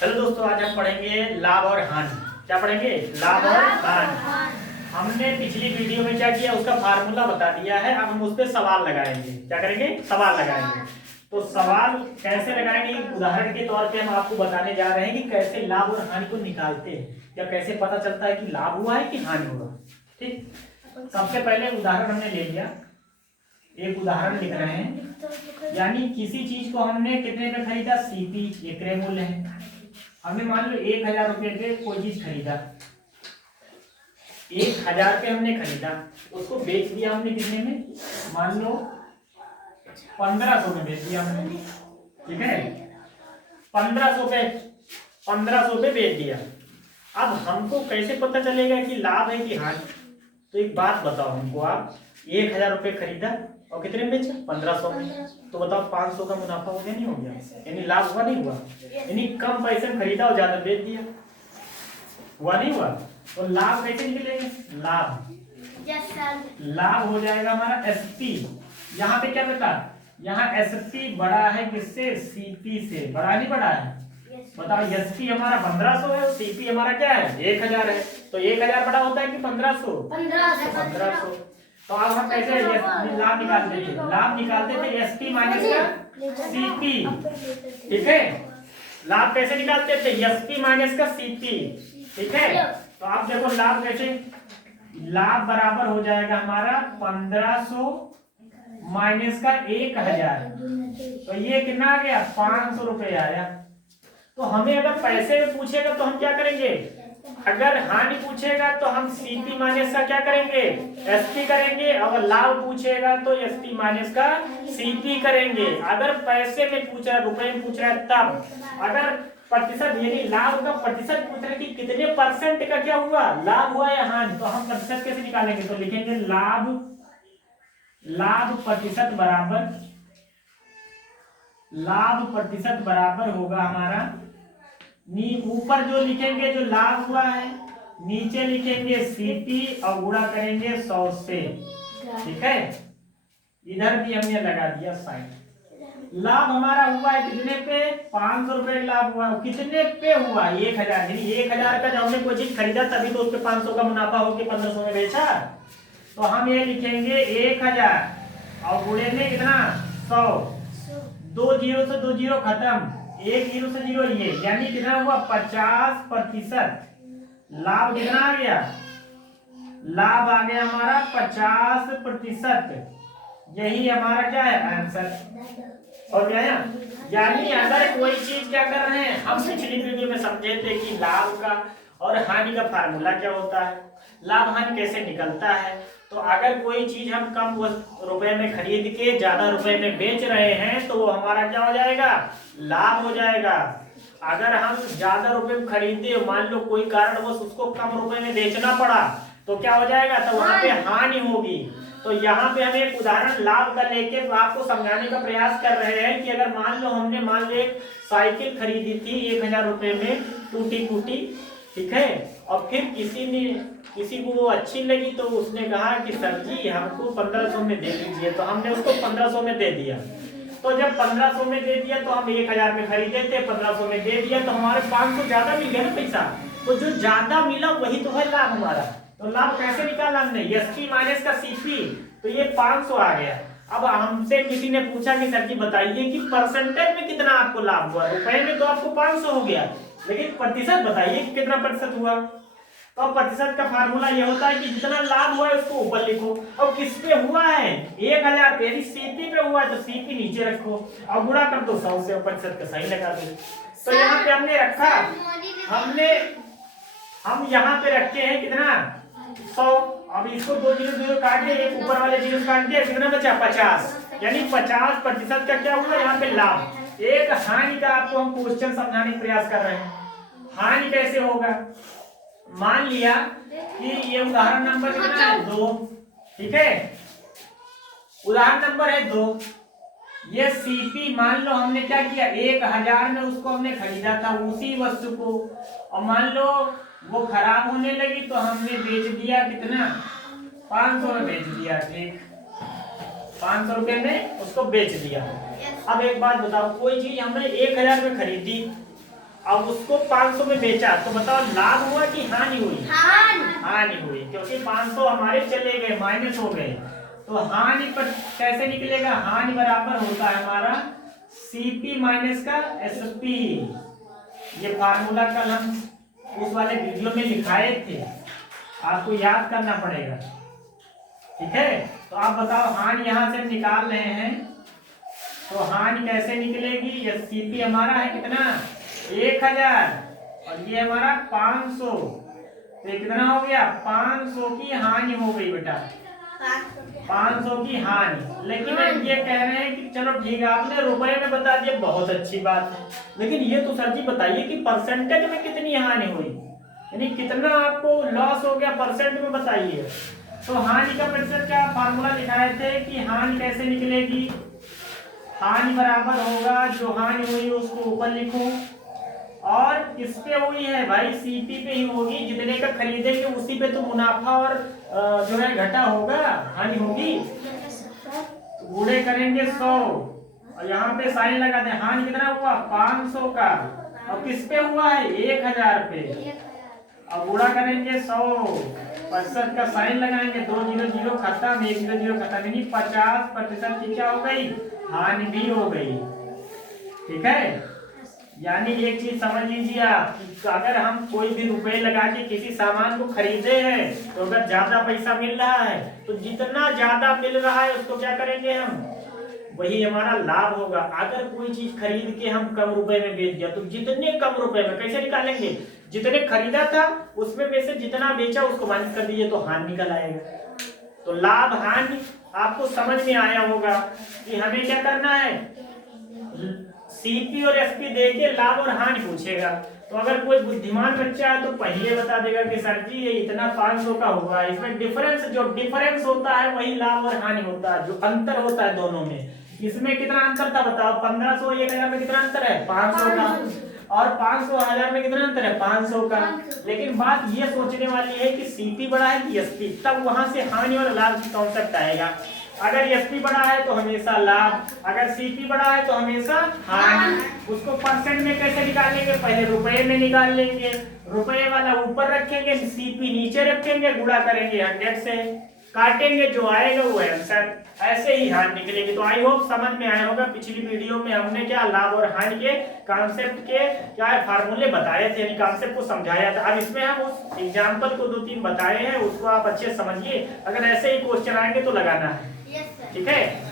Hello दोस्तों, आज हम पढ़ेंगे लाभ और हानि। क्या पढ़ेंगे? लाभ और हानि। हमने पिछली वीडियो में क्या किया, उसका फार्मूला बता दिया है। अब हम उस पर सवाल लगाएंगे। क्या करेंगे? सवाल लगाएंगे। तो सवाल कैसे लगाएंगे, उदाहरण के तौर पे हम आपको बताने जा रहे हैं कि कैसे लाभ और हानि को निकालते हैं, या कैसे पता चलता है कि लाभ हुआ है कि हानि हुआ। ठीक, सबसे पहले उदाहरण हमने ले लिया। एक उदाहरण लिख रहे हैं, यानी किसी चीज को हमने कितने में खरीदा, सीपी, ये क्रय मूल्य है। हमने मान लो 1000 रुपये पे कोई चीज खरीदा, 1000 पे हमने खरीदा, उसको बेच दिया हमने कितने में, मान लो 1500 में बेच दिया हमने। ठीक है, 1500 पे बेच दिया। अब हमको कैसे पता चलेगा कि लाभ है कि हानि? तो एक बात बताओ हमको, आप 1000 रुपये खरीदा और कितने में बेचा, 1500 में। तो बताओ 500 का मुनाफा हो गया, नहीं हो गया? यानी लाभ हुआ, नहीं हुआ? यानी कम पैसे में खरीदा और ज्यादा बेच दिया, हुआ नहीं हुआ? तो लाभ कैसे निकलेंगे? लाभ हो जाएगा हमारा एसपी। यहाँ पे क्या बता, यहाँ एसपी बड़ा है किससे, सीपी से। बड़ा नहीं बड़ा है? बताओ, एसपी हमारा 1500 है और सीपी हमारा क्या है, 1000 है। तो 1000 बड़ा होता है कि 1500? 1500। तो अब हम कैसे लाभ निकालते थे? लाभ निकालते थे एसपी माइनस का सीपी। ठीक है, लाभ कैसे निकालते थे? एसपी माइनस का सीपी। ठीक है, तो आप देखो लाभ कैसे, लाभ बराबर हो जाएगा हमारा 1500 माइनस का 1000। तो ये कितना आ गया, 500 रुपये आया। तो हमें अगर पैसे में पूछेगा तो हम क्या करेंगे? अगर हानि पूछेगा तो हम सीपी माइनस का क्या करेंगे, एसपी करेंगे। अगर लाभ पूछेगा तो एसपी माइनस का सीपी करेंगे। अगर पैसे में पूछ रहा है, रुपए में पूछ रहा है तब। अगर प्रतिशत यानी लाभ का प्रतिशत पूछ रहे कि कितने परसेंट का क्या हुआ, लाभ हुआ या हानि, तो हम प्रतिशत कैसे निकालेंगे? तो लिखेंगे लाभ प्रतिशत बराबर होगा हमारा, ऊपर जो लिखेंगे जो लाभ हुआ है, नीचे लिखेंगे सीपी और गुणा करेंगे 100 से। ठीक है, इधर भी हमने लगा दिया साइन। लाभ हमारा हुआ है कितने पे, 500 रुपए लाभ हुआ। कितने पे हुआ, 1000। यानी 1000 का जब हमने कोई चीज खरीदा तभी तो उस पे 500 का मुनाफा होकर 1500 में बेचा। तो हम ये लिखेंगे 1000 और गुणे में कितना, 100। 2 जीरो से 2 जीरो खत्म, 1 जीरो से 0 ये, यानी कितना हुआ, 50%। लाभ कितना आ गया, लाभ आ गया हमारा 50%। यही हमारा क्या है, आंसर। और क्या है, यानी अगर कोई चीज क्या कर रहे हैं, हम पिछली वीडियो में समझे थे कि लाभ का और हानि का फार्मूला क्या होता है, लाभ हानि कैसे निकलता है। तो अगर कोई चीज हम कम रुपए में खरीद के ज्यादा रुपए में बेच रहे हैं तो वो हमारा क्या हो जाएगा, लाभ हो जाएगा। अगर हम ज्यादा रुपए में खरीदे, मान लो कोई कारणवश उसको कम रुपए में बेचना पड़ा, तो क्या हो जाएगा, तो वहां पे हानि होगी। तो यहाँ पे हम एक उदाहरण लाभ का लेके तो आपको समझाने का प्रयास कर रहे हैं कि अगर मान लो एक साइकिल खरीदी थी 1000 रुपए में, टूटी फूटी। ठीक है, और फिर किसी को वो अच्छी लगी तो उसने कहा कि सर जी हमको 1500 में दे दीजिए। तो हमने उसको 1500 में दे दिया। तो जब 1500 में दे दिया तो हम 1000 में खरीदे थे, 1500 में दे दिया तो हमारे 500 ज्यादा मिल गया ना पैसा। तो जो ज्यादा मिला वही तो है लाभ हमारा। तो लाभ कैसे निकाला हमने, एसपी माइनस का सीपी। तो ये 500 आ गया। अब हमसे किसी ने पूछा कि सर जी बताइए कि परसेंटेज में कितना आपको लाभ हुआ। रुपए में तो आपको 500 हो गया, लेकिन प्रतिशत बताइए कि कितना प्रतिशत हुआ। तो प्रतिशत का फार्मूला ये होता है कि जितना लाभ हुआ है उसको ऊपर लिखो, और किस पे हुआ है, 1000 पे, यदि सीपी पे हुआ है तो सीपी नीचे रखो और गुणा कर दो 100 से, प्रतिशत का सही लगा दो। तो यहाँ पे हमने रखा, हम यहाँ पे रखे हैं कितना, 100। अब इसको 2 जीरो 0 काट दिया, एक ऊपर वाले जीरो काट दिया, कितना बचा, 50। यानी 50% का क्या हुआ यहाँ पे लाभ। एक हानि का आपको हम क्वेश्चन समझाने का प्रयास कर रहे हैं। हानि कैसे होगा, मान लिया कि ये उदाहरण नंबर कितना है, 2। ठीक है, उदाहरण नंबर है 2। ये सीपी मान लो हमने क्या किया, 1000 में उसको हमने खरीदा था उसी वस्तु को, और मान लो वो खराब होने लगी तो हमने बेच दिया कितना, 500 में बेच दिया। ठीक, 500 रुपए में उसको बेच दिया। अब एक बात बताओ, कोई चीज हमने 1000 में खरीदी अब उसको 500 में बेचा, तो बताओ लाभ हुआ कि हानि हुई? हानि हुई, क्योंकि 500 हमारे चले गए, माइनस हो गए। तो हानि पर कैसे निकलेगा? हानि बराबर होता है हमारा सीपी माइनस का एसपी। ये फार्मूला कल हम उस वाले वीडियो में लिखाए थे, आपको याद करना पड़ेगा। ठीक है, तो आप बताओ हानि यहां से निकाल रहे हैं, तो हानि कैसे निकलेगी? ये सीपी हमारा है कितना? 1000 और ये हमारा 500, तो ये कितना हो गया? 500 की हानि हो गई बेटा, 500 की हानि। लेकिन ये कह रहे हैं कि चलो ठीक है, आपने रुपए में बता दिया, बहुत अच्छी बात है, लेकिन ये तो सर जी बताइए कि परसेंटेज में कितनी हानि हुई, यानी कितना आपको लॉस हो गया, परसेंट में बताइए। तो हानि का प्रतिशत क्या फार्मूला लिखाए थे कि हानि कैसे निकलेगी? हानि बराबर होगा, जो हानि हुई उसको ऊपर लिखो, और किस पे हुई है भाई? सीपी पे ही होगी, जितने का खरीदेंगे उसी पे तो मुनाफा और जो है घटा होगा, हानि होगी। गुणे करेंगे 100 और यहाँ पे साइन लगा दें, हानि कितना हुआ? 500 का, और किस पे हुआ है? 1000 पे। अब गुणा करेंगे 100, 65 का साइन लगाएंगे, 2 0 0 खत्म, 1 0 0 खत्म, यानी 50% की क्या हो गई? हानि भी हो गई। ठीक है, यानी एक चीज समझ लीजिए आप, अगर हम कोई भी रुपए लगा के किसी सामान को खरीदे हैं, तो अगर ज्यादा पैसा मिल रहा है तो जितना ज्यादा मिल रहा है उसको क्या करेंगे हम? वही हमारा लाभ होगा। अगर कोई चीज खरीद के हम कम रुपए में बेच दिया, तो जितने कम रुपए में कैसे निकालेंगे? जितने खरीदा था उसमें में से जितना बेचा उसको माइनस कर दीजिए, तो हानि निकल आएगा। तो लाभ हानि आपको समझ में आया होगा कि हमें क्या करना है? सीपी और एसपी देके लाभ और हानि पूछेगा, तो अगर कोई बुद्धिमान बच्चा है तो पहले बता देगा कि सर जी ये इतना 500 का होगा, इसमें डिफरेंस, जो डिफरेंस होता है वही लाभ और हानि होता है, जो अंतर होता है दोनों में। इसमें कितना अंतर था बताओ? 1500 1000 में कितना अंतर है? 500 का, और 500 1000 में कितना अंतर है? 500 का। लेकिन बात ये सोचने वाली है कि सीपी बड़ा है कि एसपी, तब वहां से हानि और लाभ की कॉन्सेप्ट आएगा। अगर एसपी बड़ा है तो हमेशा लाभ, अगर सीपी बड़ा है तो हमेशा हानि। उसको परसेंट में कैसे निकालेंगे? पहले रुपए में निकाल लेंगे, रुपए वाला ऊपर रखेंगे, सीपी नीचे रखेंगे, गुणा करेंगे 100 से, काटेंगे, जो आएगा वो आंसर, ऐसे ही हानि निकलेगी। तो आई होप समझ में आया होगा। पिछली वीडियो में हमने क्या लाभ और हानि के कॉन्सेप्ट के क्या फार्मूले बताए थे, यानी कॉन्सेप्ट को समझाया था। अब इसमें हम उस एग्जांपल को 2-3 बताए हैं, उसको आप अच्छे समझिए, अगर ऐसे ही क्वेश्चन आएंगे तो लगाना है। ठीक है।